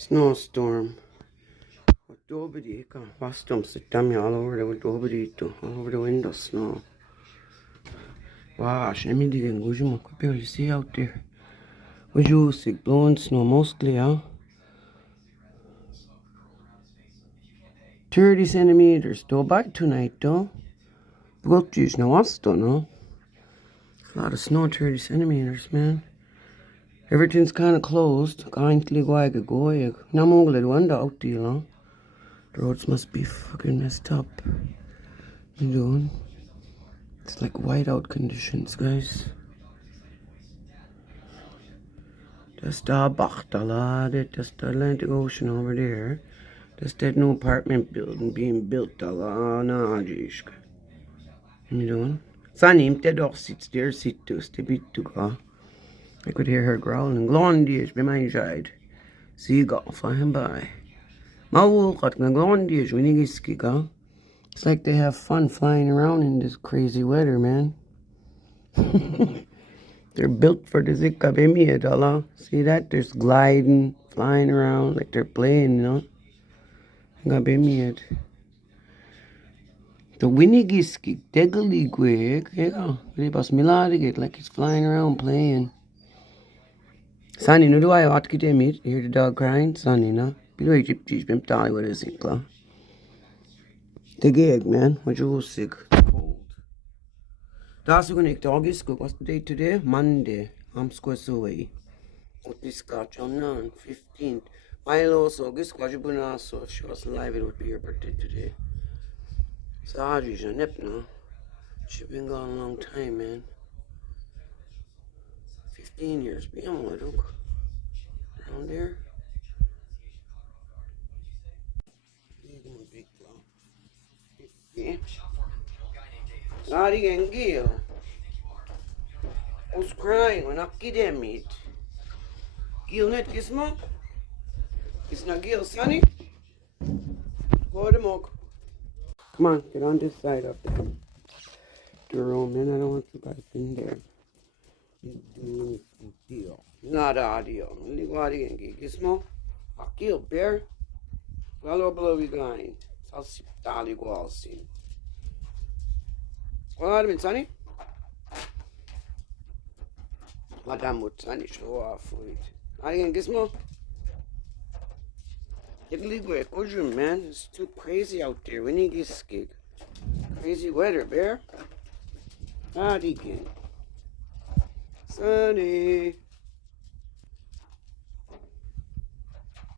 Snowstorm. Dobedy, was them sit down all over the dobedy all over the window snow. Wow, let me dig in. Would you could barely see out there? Would you see blowing snow mostly, huh? 30 centimeters. Don't bite tonight, though. But you know what's done, no? A lot of snow, 30 centimeters, man. Everything's kind of closed. Can't go. Now I'm going to wander out there, no? The roads must be fucking messed up. You doing? It's like whiteout conditions, guys. That's the Bachtala, that's the Atlantic Ocean over there. That's that new apartment building being built. You doing? Sunny, the dog sits there, sit to bit to go. I could hear her growling. Glondies by my side. Seagull flying by. My wool got glondies when you get go. It's like they have fun flying around in this crazy weather, man. They're built for the Zika Bimia. See that? There's gliding, flying around like they're playing, you know? Bimia. The Winnigiski, Degally Gwig, yeah. Ribas Miladic, like it's flying around playing. Sonny, no do I ought to get meat? Hear the dog crying? Sonny, no? Below Egypt, cheese, bim, tally, what is it, club? The gig, man. What you sick? Cold. That's when the dog is good. What's the day today? Monday. I'm squares away. What this got on 15th. Milo, so this got you so if she was alive, it would be her birthday today. So Audrey's a nip now. She's been gone a long time, man. 15 years. Be on my look. Around there. Big clown. 50. Audrey and Gil. Who's crying when I get them meat? Gil net gizmo? It's not Gil, Sonny. Go to milk. Come on, get on this side of the room, man. I don't want you guys in there. Not audio. Go out again. Gizmo. Gil, bear. Hello, below we going. I'll see Dolly go all see. Well, I mean, Sonny. Madame would Sonny show off for it. Again, Gizmo. Get leave could you, man? It's too crazy out there. We need this gig. Crazy weather, bear. Again. Sonny.